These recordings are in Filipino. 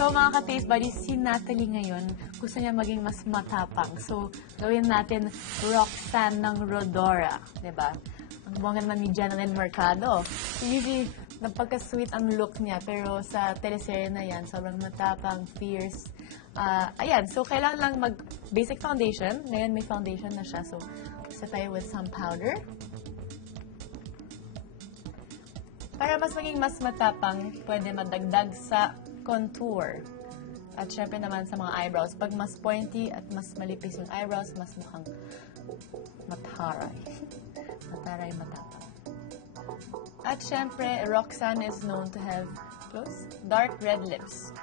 So mga ka-taste buddies, si Natalie ngayon, gusto niya maging mas matapang. So gawin natin Roxanne ng Rodora, diba? Ang bongga naman ni Jeneline Mercado. So usually, napagka-sweet ang look niya, pero sa teleserye na yan, sobrang matapang, fierce. Ayan, so kailangan lang mag-basic foundation. Ngayon may foundation na siya, so set tayo with some powder. Para mas maging mas matapang, pwede madagdag sa contour. At syempre naman sa mga eyebrows. Pag mas pointy at mas malipis yung eyebrows, mas mukhang mataray. Mataray, matapang. At syempre, Roxanne is known to have dark red lips.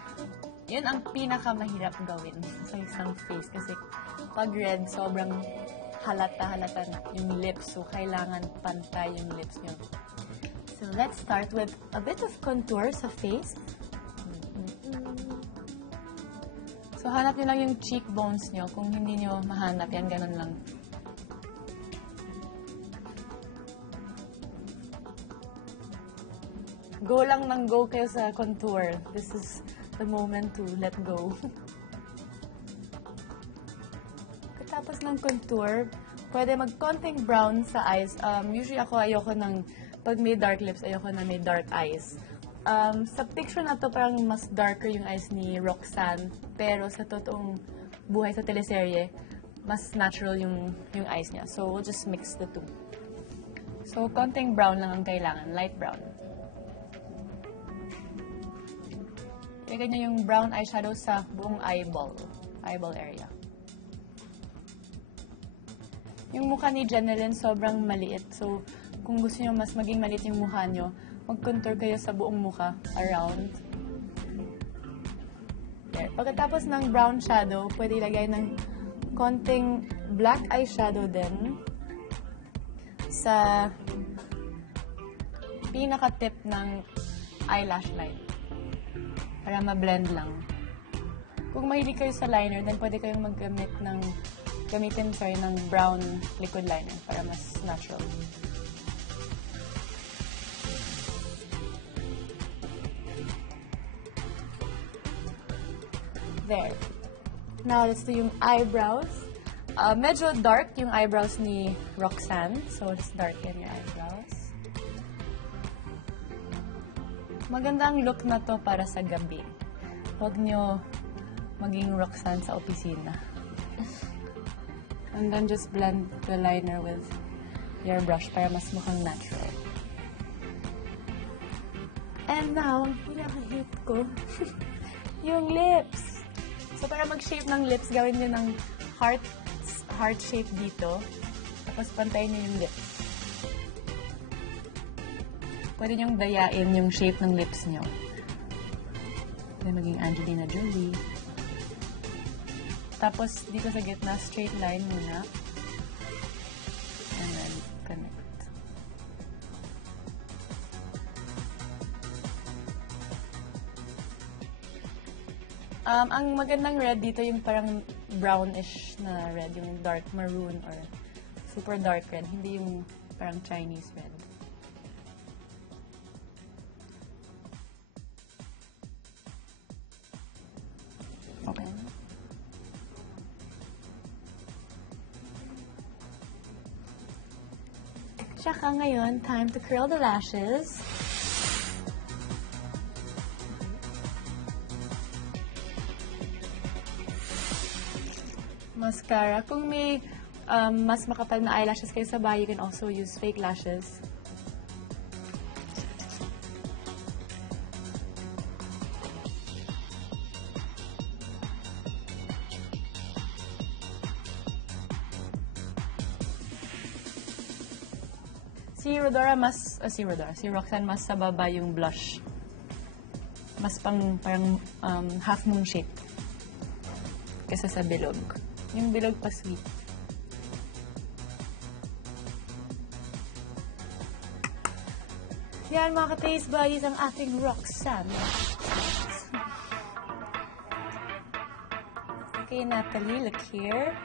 Yun ang pinakamahirap gawin sa isang face. Kasi pag red, sobrang halata yung lips. So, kailangan pantay yung lips nyo. So, let's start with a bit of contour sa face. So, hanap nyo lang yung cheekbones nyo. Kung hindi nyo mahanap, yan, ganun lang. Go lang ng go kayo sa contour. This is the moment to let go. Tapos ng contour, pwede mag-konting brown sa eyes. Usually ako ayoko ng, pag may dark lips, ayoko na may dark eyes. Sa picture na to, parang mas darker yung eyes ni Roxanne. Pero sa totoong buhay sa teleserye, mas natural yung eyes niya. So, we'll just mix the two. So, konting brown lang ang kailangan. Light brown. Ilagay niya yung brown eyeshadow sa buong eyeball area. Yung mukha ni Jeneline sobrang maliit. So, kung gusto niyo mas maging maliit yung mukha niyo, mag-contour kayo sa buong mukha, around. There. Pagkatapos ng brown shadow, pwede ilagay ng konting black eyeshadow din sa pinaka-tip ng eyelash line. Para ma-blend lang. Kung mahilig kayo sa liner, then pwede kayong gamitin ng brown liquid liner para mas natural. There. Now, let's do yung eyebrows. Medyo dark yung eyebrows ni Roxanne. So, let's darken your eyebrows. Magandang look na to para sa gabi. Huwag nyo maging Roxanne sa opisina. And then just blend the liner with your brush para mas mukhang natural. And now, pinaka-hit ko, yung lips. So, para mag-shape ng lips, gawin nyo ng heart shape dito. Tapos, pantayin nyo yung lips. Pwede nyong dayain yung shape ng lips nyo. Pwede maging Angelina Jolie. Tapos, dito sa gitna, straight line muna. And then, connect. Ang magandang red dito, yung parang brownish na red, yung dark maroon or super dark red. Hindi yung parang Chinese red. Okay. Tsaka ngayon, time to curl the lashes. Mascara. Kung may mas makapal na eyelashes kayo sa bahay, you can also use fake lashes. Si Roxanne mas sa baba yung blush. Mas parang half moon shape. Kesa sa bilog. Yung bilog pa sweet. Yan mga ka-taste buddies ang ating Roxanne. Okay, Natalie, look here.